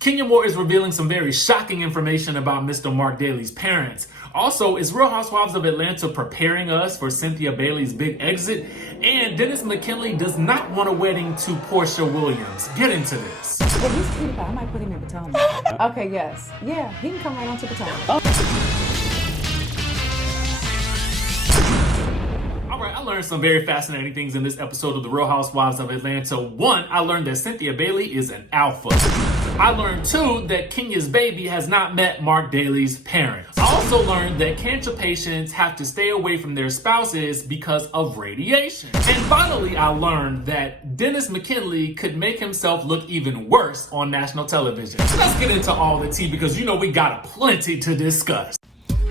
Kenya Moore is revealing some very shocking information about Mr. Marc Daly's parents. Also, is Real Housewives of Atlanta preparing us for Cynthia Bailey's big exit? And Dennis McKinley does not want a wedding to Porsha Williams. Get into this. Well, he's cute, but I might put him in Potomac. Okay, yes. Yeah, he can come right on to Potomac. I learned some very fascinating things in this episode of The Real Housewives of Atlanta. One, I learned that Cynthia Bailey is an alpha. I learned, two, that Kenya's baby has not met Marc Daly's parents. I also learned that cancer patients have to stay away from their spouses because of radiation. And finally, I learned that Dennis McKinley could make himself look even worse on national television. So let's get into all the tea because you know we got plenty to discuss.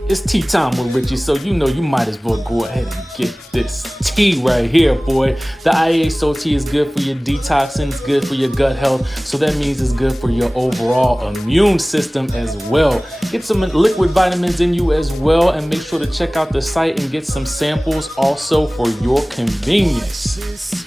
It's tea time with Richie, so you know you might as well go ahead and get this tea right here, boy. The IASO tea is good for your detoxing, it's good for your gut health, so that means it's good for your overall immune system as well. Get some liquid vitamins in you as well, and make sure to check out the site and get some samples also for your convenience.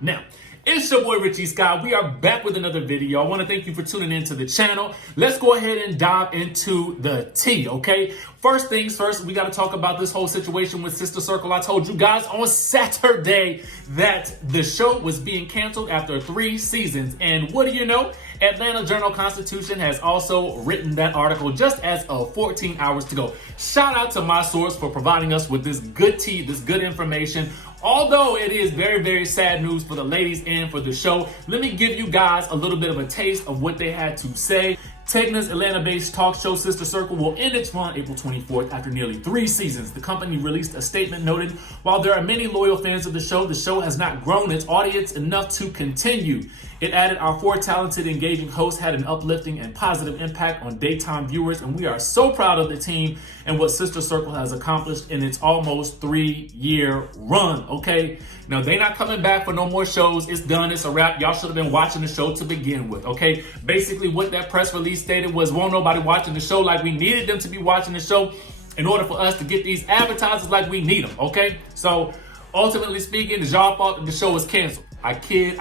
Now, it's your boy Richie Scott. We are back with another video. I want to thank you for tuning into the channel. Let's go ahead and dive into the tea, okay? First things first, we got to talk about this whole situation with Sister Circle. I told you guys on Saturday that the show was being canceled after 3 seasons. And what do you know? Atlanta Journal-Constitution has also written that article just as of 14 hours to go. Shout out to my source for providing us with this good tea, this good information. Although it is very, very sad news for the ladies and for the show, let me give you guys a little bit of a taste of what they had to say. Tegna's Atlanta-based talk show Sister Circle will end its run April 24th after nearly 3 seasons. The company released a statement noting, while there are many loyal fans of the show has not grown its audience enough to continue. It added, our 4 talented, engaging hosts had an uplifting and positive impact on daytime viewers, and we are so proud of the team and what Sister Circle has accomplished in its almost 3-year run, okay? Now, they not coming back for no more shows. It's done. It's a wrap. Y'all should have been watching the show to begin with, okay? Basically, what that press release stated was, won't nobody watching the show like we needed them to be watching the show in order for us to get these advertisers like we need them, okay? So, ultimately speaking, it's y'all fault that the show was canceled. I kid.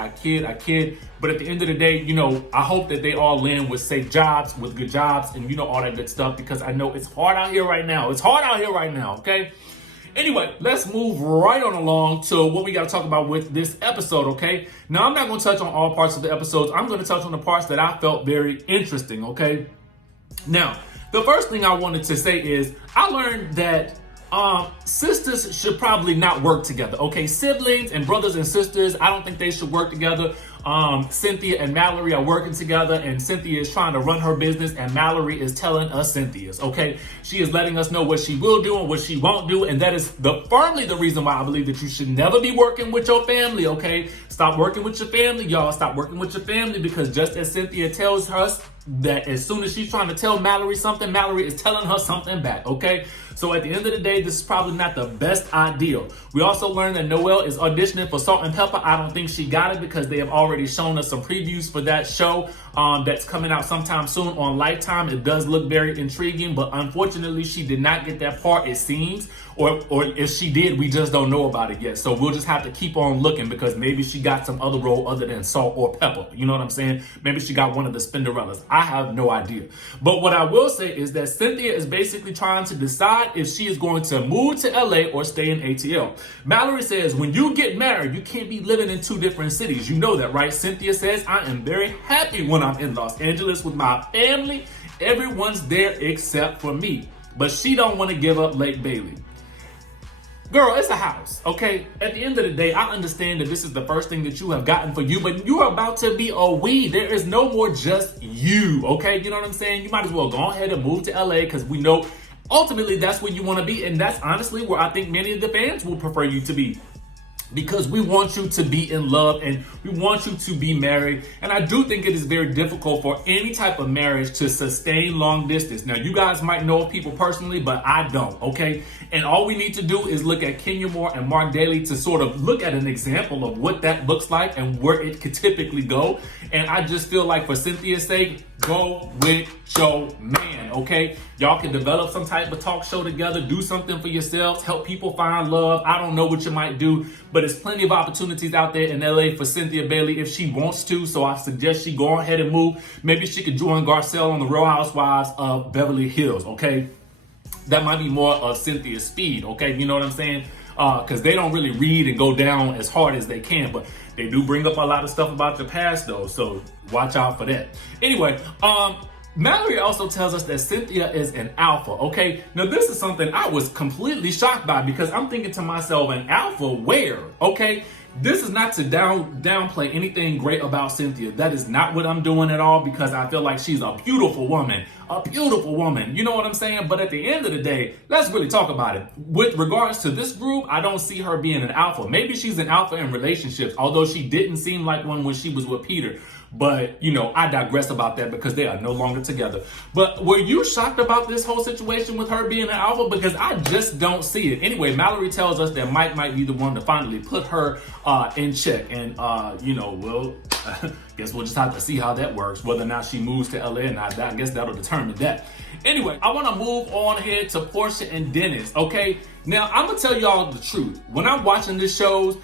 But at the end of the day, you know, I hope that they all land with safe jobs, with good jobs, and you know, all that good stuff, because I know it's hard out here right now. It's hard out here right now, okay? Anyway, let's move right on along to what we got to talk about with this episode, okay? Now, I'm not going to touch on all parts of the episodes. I'm going to touch on the parts that I felt very interesting, okay? Now, the first thing I wanted to say is I learned that sisters should probably not work together, okay? Siblings and brothers and sisters, I don't think they should work together. Cynthia and Mallory are working together, and Cynthia is trying to run her business, and Mallory is telling us Cynthia's, okay? She is letting us know what she will do and what she won't do, and that is firmly the reason why I believe that you should never be working with your family, okay? Stop working with your family, y'all. Stop working with your family, because just as Cynthia tells us that as soon as she's trying to tell Mallory something, Mallory is telling her something back, okay? So at the end of the day, this is probably not the best idea. We also learned that Noelle is auditioning for Salt and Pepper. I don't think she got it because they have already shown us some previews for that show that's coming out sometime soon on Lifetime. It does look very intriguing, but unfortunately, she did not get that part, it seems. Or if she did, we just don't know about it yet. So we'll just have to keep on looking, because maybe she got some other role other than Salt or Pepper. You know what I'm saying? Maybe she got one of the Spinderellas. I have no idea. But what I will say is that Cynthia is basically trying to decide if she is going to move to LA or stay in ATL. Mallory says, when you get married, you can't be living in 2 different cities. You know that, right? Cynthia says, I am very happy when I'm in Los Angeles with my family. Everyone's there except for me. But she don't want to give up Lake Bailey. Girl, it's a house, okay? At the end of the day, I understand that this is the first thing that you have gotten for you, but you are about to be a we. There is no more just you, okay? You know what I'm saying? You might as well go ahead and move to LA, because we know ultimately that's where you want to be, and that's honestly where I think many of the fans will prefer you to be. Because we want you to be in love and we want you to be married. And I do think it is very difficult for any type of marriage to sustain long distance. Now, you guys might know people personally, but I don't, okay? And all we need to do is look at Kenya Moore and Marc Daly to sort of look at an example of what that looks like and where it could typically go. And I just feel like for Cynthia's sake, go with your man, okay? Y'all can develop some type of talk show together, do something for yourselves, help people find love. I don't know what you might do, but but there's plenty of opportunities out there in LA for Cynthia Bailey if she wants to. So I suggest she go ahead and move. Maybe she could join Garcelle on the Real Housewives of Beverly Hills, okay? That might be more of Cynthia's speed, okay? You know what I'm saying? Because they don't really read and go down as hard as they can, but they do bring up a lot of stuff about your past, though, so watch out for that. Anyway, Mallory also tells us that Cynthia is an alpha, okay? Now, this is something I was completely shocked by because I'm thinking to myself, an alpha where, okay? This is not to downplay anything great about Cynthia. That is not what I'm doing at all because I feel like she's a beautiful woman. A beautiful woman. You know what I'm saying? But at the end of the day, let's really talk about it. With regards to this group, I don't see her being an alpha. Maybe she's an alpha in relationships, although she didn't seem like one when she was with Peter. But, you know, I digress about that because they are no longer together. But were you shocked about this whole situation with her being an alpha? Because I just don't see it. Anyway, Mallory tells us that Mike might be the one to finally put her in check. And, you know, well, guess we'll just have to see how that works. Whether or not she moves to LA or not, I guess that'll determine that. Anyway, I want to move on ahead to Porsha and Dennis, okay? Now, I'm going to tell y'all the truth. When I'm watching this show,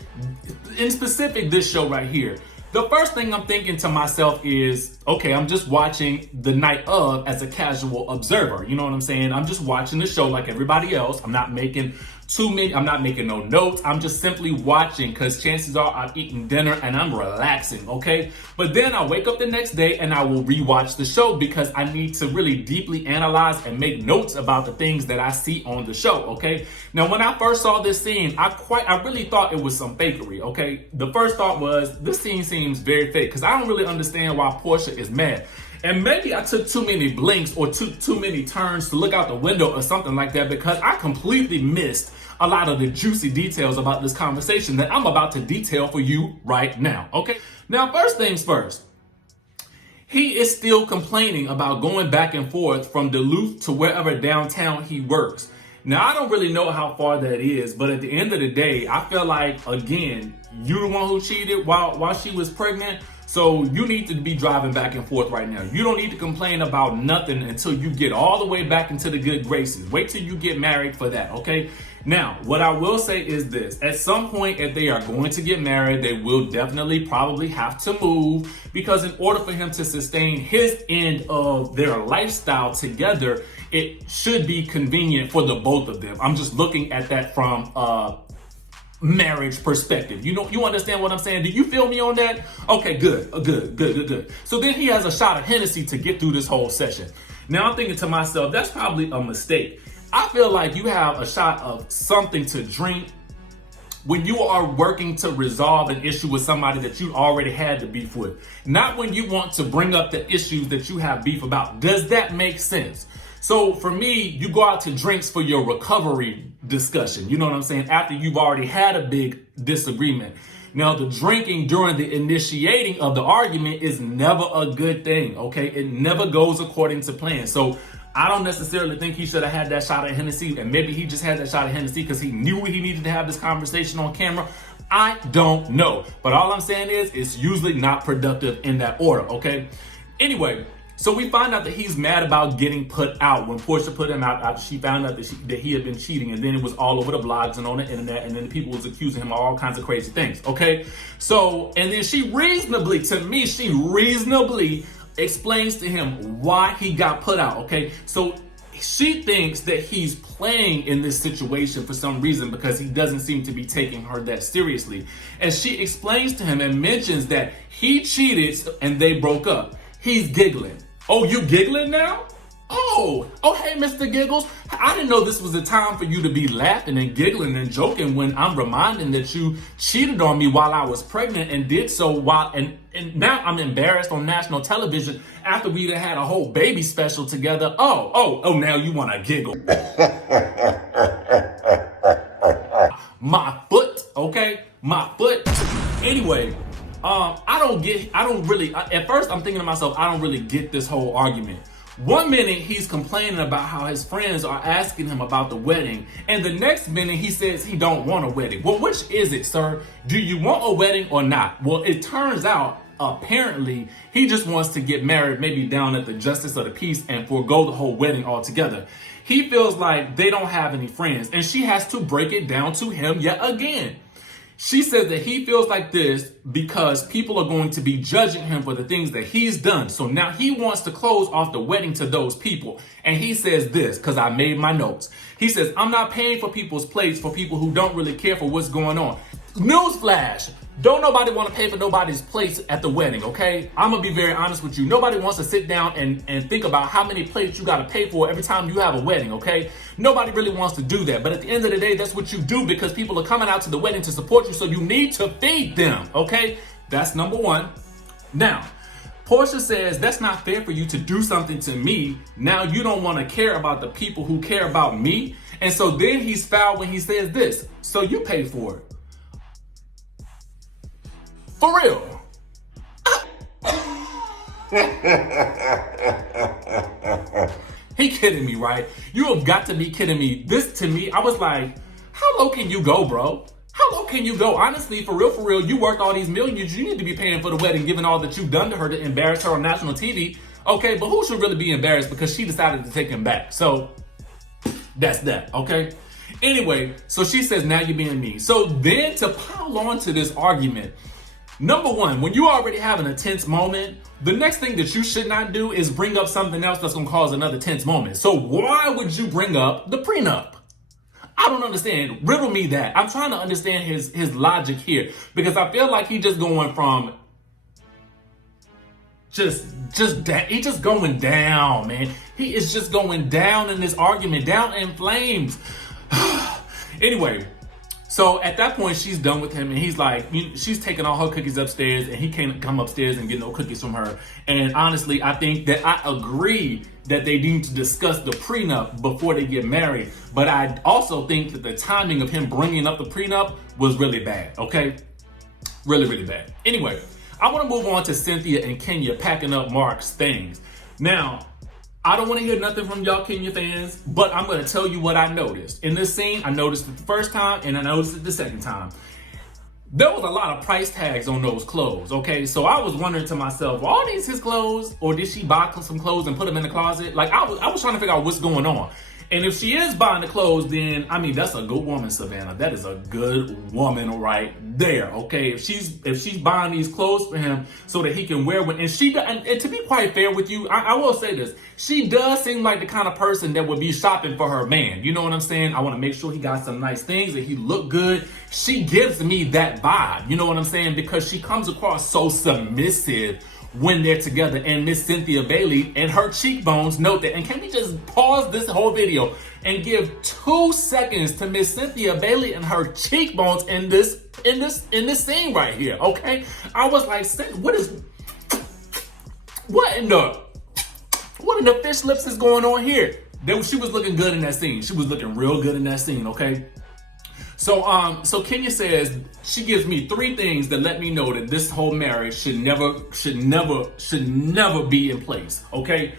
in specific this show right here, the first thing I'm thinking to myself is, okay, I'm just watching the night of as a casual observer. You know what I'm saying? I'm just watching the show like everybody else. I'm not making no notes. I'm just simply watching because chances are I'm eating dinner and I'm relaxing, okay? But then I wake up the next day and I will rewatch the show because I need to really deeply analyze and make notes about the things that I see on the show, okay? Now, when I first saw this scene, I really thought it was some fakery, okay? The first thought was, this scene seems very fake because I don't really understand why Porsha is mad. And maybe I took too many blinks or too many turns to look out the window or something like that because I completely missed a lot of the juicy details about this conversation that I'm about to detail for you right now, okay? Now, first things first, he is still complaining about going back and forth from Duluth to wherever downtown he works. Now, I don't really know how far that is, but at the end of the day, I feel like, again, you're the one who cheated while she was pregnant. So you need to be driving back and forth right now. You don't need to complain about nothing until you get all the way back into the good graces. Wait till you get married for that, okay? Now, what I will say is this. At some point, if they are going to get married, they will definitely probably have to move because in order for him to sustain his end of their lifestyle together, it should be convenient for the both of them. I'm just looking at that from marriage perspective. You understand what I'm saying? Do you feel me on that? Okay, good. So then he has a shot of Hennessy to get through this whole session. Now I'm thinking to myself, that's probably a mistake. I feel like you have a shot of something to drink when you are working to resolve an issue with somebody that you already had to beef with, not when you want to bring up the issues that you have beef about. Does that make sense? So for me, you go out to drinks for your recovery discussion. You know what I'm saying? After you've already had a big disagreement. Now, the drinking during the initiating of the argument is never a good thing, okay? It never goes according to plan. So I don't necessarily think he should have had that shot of Hennessy, and maybe he just had that shot of Hennessy because he knew he needed to have this conversation on camera. I don't know. But all I'm saying is it's usually not productive in that order, okay? Anyway, so we find out that he's mad about getting put out. When Porsha put him out, after she found out that he had been cheating, and then it was all over the blogs and on the internet, and then the people was accusing him of all kinds of crazy things, okay? So, and then she reasonably explains to him why he got put out, okay? So she thinks that he's playing in this situation for some reason because he doesn't seem to be taking her that seriously. And she explains to him and mentions that he cheated and they broke up. He's giggling. Oh, you giggling now? Oh, hey, Mr. Giggles. I didn't know this was the time for you to be laughing and giggling and joking when I'm reminding that you cheated on me while I was pregnant and did so while, and now I'm embarrassed on national television after we'd had a whole baby special together. Oh, now you want to giggle. My foot, okay? My foot. Anyway, at first I'm thinking to myself, I don't really get this whole argument. One minute he's complaining about how his friends are asking him about the wedding, and the next minute he says he don't want a wedding. Well, which is it, sir? Do you want a wedding or not? Well, it turns out apparently he just wants to get married, maybe down at the Justice of the Peace, and forego the whole wedding altogether. He feels like they don't have any friends, and she has to break it down to him yet again. She says that he feels like this because people are going to be judging him for the things that he's done. So now he wants to close off the wedding to those people. And he says this, because I made my notes. He says, I'm not paying for people's plates for people who don't really care for what's going on. Newsflash. Don't nobody want to pay for nobody's plates at the wedding, okay? I'm going to be very honest with you. Nobody wants to sit down and think about how many plates you got to pay for every time you have a wedding, okay? Nobody really wants to do that. But at the end of the day, that's what you do because people are coming out to the wedding to support you, so you need to feed them, okay? That's number one. Now, Porsha says, that's not fair for you to do something to me. Now you don't want to care about the people who care about me. And so then he's foul when he says this. So you pay for it. For real. He kidding me, right? You have got to be kidding me. This to me, I was like, how low can you go, bro? How low can you go? Honestly, for real, you worked all these millions. You need to be paying for the wedding, given all that you've done to her to embarrass her on national TV. Okay, but who should really be embarrassed because she decided to take him back? So that's that, okay? Anyway, so she says, now you're being mean. So then to pile on to this argument, number one, when you already have an tense moment, the next thing that you should not do is bring up something else that's gonna cause another tense moment. So why would you bring up the prenup? I don't understand. Riddle me that. I'm trying to understand his logic here because I feel like he's just going from he's just going down, man. He is just going down in this argument, down in flames. Anyway, so at that point, she's done with him, and he's like, she's taking all her cookies upstairs, and he can't come upstairs and get no cookies from her. And honestly, I think that I agree that they need to discuss the prenup before they get married. But I also think that the timing of him bringing up the prenup was really bad, okay? Really, really bad. Anyway, I want to move on to Cynthia and Kenya packing up Marc's things. Now, I don't want to hear nothing from y'all Kenya fans, but I'm going to tell you what I noticed. In this scene, I noticed it the first time and I noticed it the second time. There was a lot of price tags on those clothes, okay? So I was wondering to myself, are all these his clothes? Or did she buy some clothes and put them in the closet? Like, I was trying to figure out what's going on. And if she is buying the clothes, then, I mean, that's a good woman, Savannah. That is a good woman right there, okay? If she's buying these clothes for him so that he can wear one, and to be quite fair with you, I will say this. She does seem like the kind of person that would be shopping for her man. You know what I'm saying? I want to make sure he got some nice things, that he look good. She gives me that vibe. You know what I'm saying? Because she comes across so submissive when they're together. And Miss Cynthia Bailey and her cheekbones note that. And can we just pause this whole video and give 2 seconds to Miss Cynthia Bailey and her cheekbones in this scene right here, okay? I was like, what in the fish lips is going on here? She was looking good in that scene. She was looking real good in that scene, okay? So Kenya says she gives me 3 things that let me know that this whole marriage should never be in place, okay?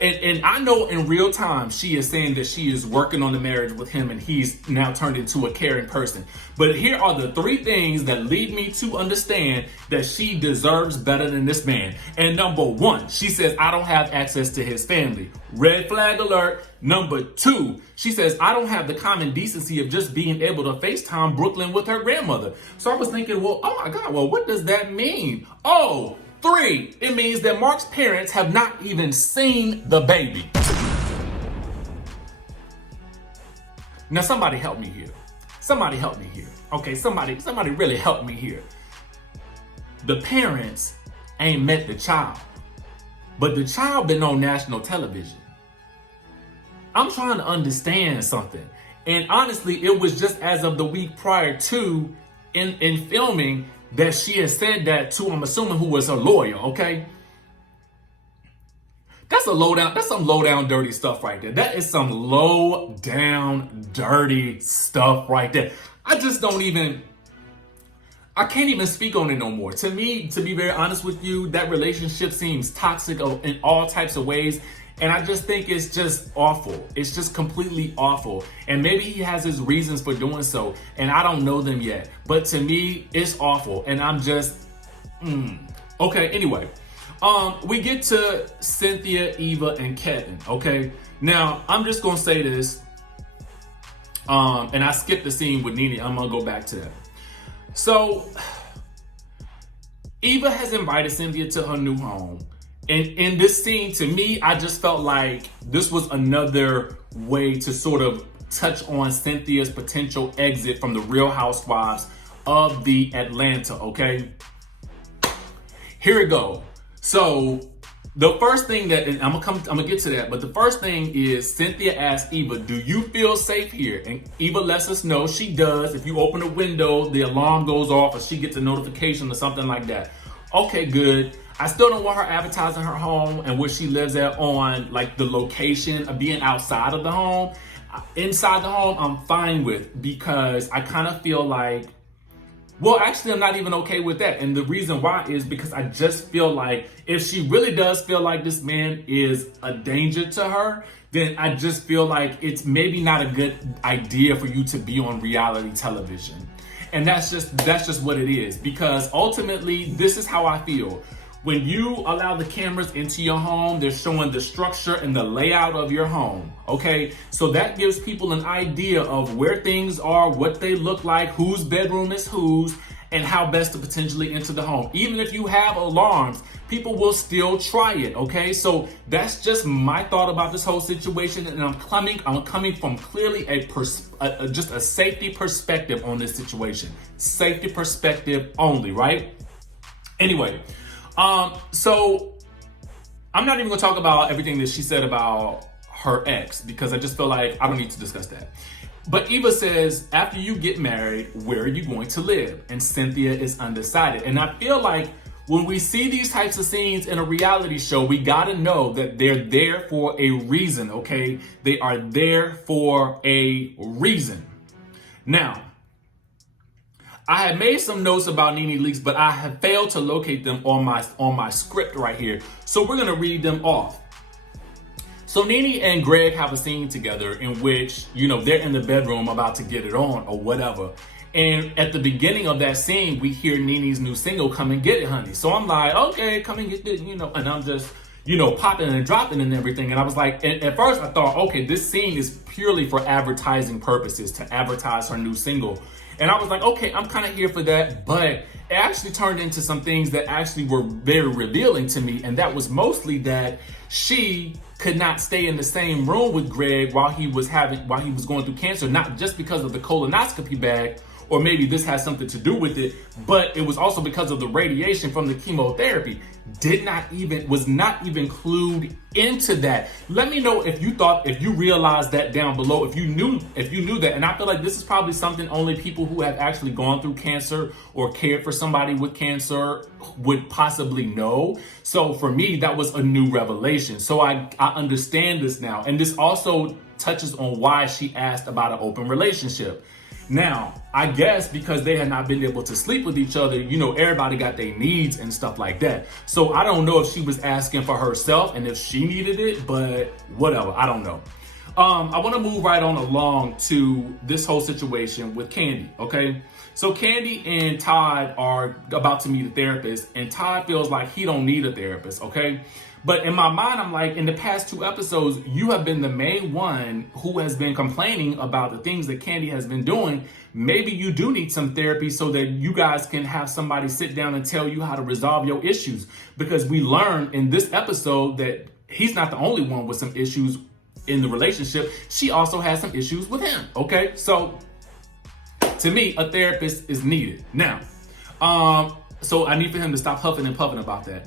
And I know in real time she is saying that she is working on the marriage with him and he's now turned into a caring person. But here are the 3 things that lead me to understand that she deserves better than this man. And number 1, she says, I don't have access to his family. Red flag alert. Number 2, she says, I don't have the common decency of just being able to FaceTime Brooklyn with her grandmother. So I was thinking, well, oh my God, well, what does that mean? Oh, 3, it means that Marc's parents have not even seen the baby. Now somebody help me here. Somebody help me here. Okay, somebody really help me here. The parents ain't met the child, but the child been on national television. I'm trying to understand something. And honestly, it was just as of the week prior to in filming that she had said that to, I'm assuming, who was her lawyer, okay? That's some low down dirty stuff right there. That is some low down dirty stuff right there. I can't even speak on it no more. To me, to be very honest with you, that relationship seems toxic in all types of ways. And I just think it's just awful. It's just completely awful. And maybe he has his reasons for doing so, and I don't know them yet. But to me, it's awful. And I'm just, Okay, anyway. We get to Cynthia, Eva, and Kevin, okay? Now, I'm just gonna say this. And I skipped the scene with Nene. I'm gonna go back to that. So Eva has invited Cynthia to her new home. And in this scene, to me, I just felt like this was another way to sort of touch on Cynthia's potential exit from the Real Housewives of the Atlanta, okay? Here we go. So the first thing that, and I'm gonna get to that, but the first thing is Cynthia asked Eva, do you feel safe here? And Eva lets us know she does. If you open a window, the alarm goes off or she gets a notification or something like that. Okay, good. I still don't want her advertising her home and where she lives at on like the location of being outside of the home. Inside the home, I'm fine with, because I kind of feel like, well, actually, I'm not even okay with that. And the reason why is because I just feel like if she really does feel like this man is a danger to her, then I just feel like it's maybe not a good idea for you to be on reality television. And that's just what it is, because ultimately, this is how I feel. When you allow the cameras into your home, they're showing the structure and the layout of your home, okay? So that gives people an idea of where things are, what they look like, whose bedroom is whose, and how best to potentially enter the home. Even if you have alarms, people will still try it, okay? So that's just my thought about this whole situation, and I'm coming from clearly just a safety perspective on this situation. Safety perspective only, right? Anyway. So I'm not even gonna talk about everything that she said about her ex, because I just feel like I don't need to discuss that. But Eva says, after you get married, where are you going to live? And Cynthia is undecided. And I feel like when we see these types of scenes in a reality show, we gotta know that they're there for a reason, okay? They are there for a reason. Now, I had made some notes about Nene leaks, but I have failed to locate them on my script right here. So we're gonna read them off. So Nene and Greg have a scene together in which, you know, they're in the bedroom about to get it on or whatever. And at the beginning of that scene, we hear Nene's new single, Come and Get It, Honey. So I'm like, okay, come and get it, you know, and I'm just, you know, popping and dropping and everything. And I was like, and at first I thought, okay, this scene is purely for advertising purposes, to advertise her new single. And I was like, okay, I'm kind of here for that. But it actually turned into some things that actually were very revealing to me. And that was mostly that she could not stay in the same room with Greg while he was going through cancer, not just because of the colonoscopy bag, or maybe this has something to do with it, but it was also because of the radiation from the chemotherapy. Was not even clued into that. Let me know if you realized that down below, if you knew that. And I feel like this is probably something only people who have actually gone through cancer or cared for somebody with cancer would possibly know. So for me, that was a new revelation. So I understand this now. And this also touches on why she asked about an open relationship. Now, I guess because they had not been able to sleep with each other, you know, everybody got their needs and stuff like that. So I don't know if she was asking for herself and if she needed it, but whatever, I don't know. I want to move right on along to this whole situation with Kandi, okay? So Kandi and Todd are about to meet a therapist, and Todd feels like he don't need a therapist, okay? But in my mind, I'm like, in the past 2 episodes, you have been the main one who has been complaining about the things that Kandi has been doing. Maybe you do need some therapy so that you guys can have somebody sit down and tell you how to resolve your issues. Because we learned in this episode that he's not the only one with some issues in the relationship. She also has some issues with him, okay? So to me, a therapist is needed. Now, so I need for him to stop huffing and puffing about that.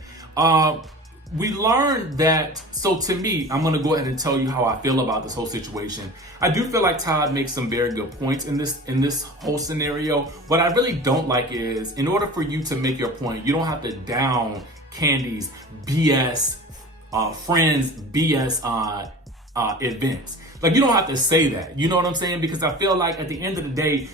We learned that, so to me, I'm gonna go ahead and tell you how I feel about this whole situation. I do feel like Todd makes some very good points in this whole scenario. What I really don't like is, in order for you to make your point, you don't have to down Kandi's BS friends BS events. Like, you don't have to say that. You know what I'm saying? Because I feel like at the end of the day,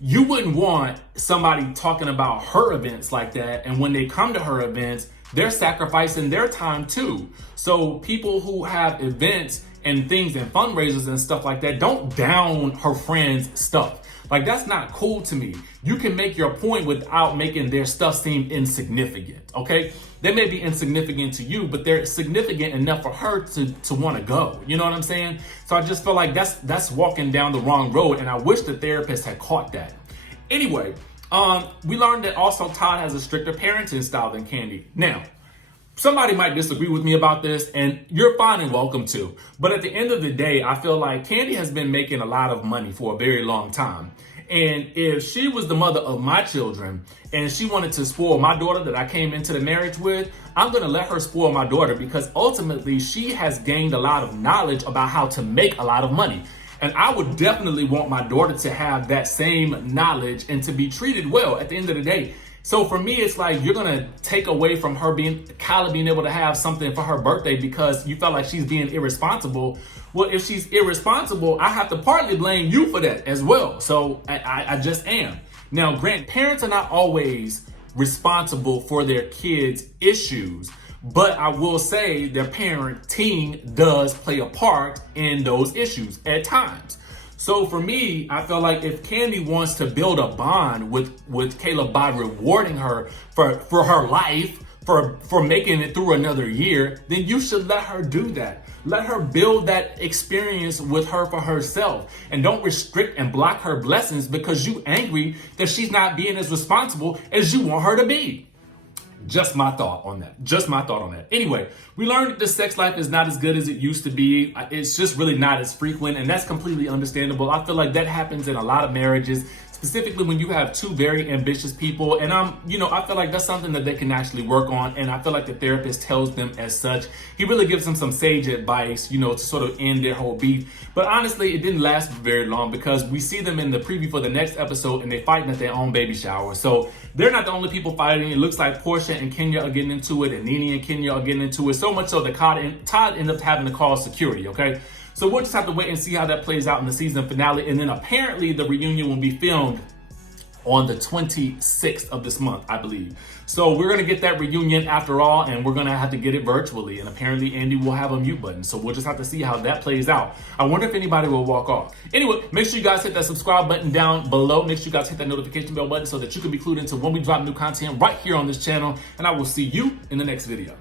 you wouldn't want somebody talking about her events like that. And when they come to her events, they're sacrificing their time too. So people who have events and things and fundraisers and stuff like that, don't down her friends' stuff. Like, that's not cool to me. You can make your point without making their stuff seem insignificant, okay? They may be insignificant to you, but they're significant enough for her to want to go. You know what I'm saying? So I just feel like that's walking down the wrong road, and I wish the therapist had caught that. Anyway, We learned that also Todd has a stricter parenting style than Kandi. Now, somebody might disagree with me about this, and you're fine and welcome to. But at the end of the day, I feel like Kandi has been making a lot of money for a very long time. And if she was the mother of my children and she wanted to spoil my daughter that I came into the marriage with, I'm going to let her spoil my daughter, because ultimately she has gained a lot of knowledge about how to make a lot of money. And I would definitely want my daughter to have that same knowledge and to be treated well at the end of the day. So for me, it's like you're going to take away from her Kylie being able to have something for her birthday because you felt like she's being irresponsible. Well, if she's irresponsible, I have to partly blame you for that as well. So I just am. Now, parents are not always responsible for their kids' issues, but I will say their parenting does play a part in those issues at times. So for me, I feel like if Kandi wants to build a bond with Caleb by rewarding her for her life, for making it through another year, then you should let her do that. Let her build that experience with her for herself. And don't restrict and block her blessings because you angry that she's not being as responsible as you want her to be. Just my thought on that. Anyway, we learned that the sex life is not as good as it used to be. It's just really not as frequent, and that's completely understandable. I feel like that happens in a lot of marriages, specifically when you have two very ambitious people. And I feel like that's something that they can actually work on. And I feel like the therapist tells them as such. He really gives them some sage advice, to sort of end their whole beef. But honestly, it didn't last very long because we see them in the preview for the next episode and they're fighting at their own baby shower. So they're not the only people fighting. It looks like Porsha and Kenya are getting into it, and Nene and Kenya are getting into it. So much so that Todd ended up having to call security, okay? So we'll just have to wait and see how that plays out in the season finale. And then apparently the reunion will be filmed on the 26th of this month, I believe. So we're going to get that reunion after all, and we're going to have to get it virtually. And apparently Andy will have a mute button. So we'll just have to see how that plays out. I wonder if anybody will walk off. Anyway, make sure you guys hit that subscribe button down below. Make sure you guys hit that notification bell button so that you can be clued into when we drop new content right here on this channel. And I will see you in the next video.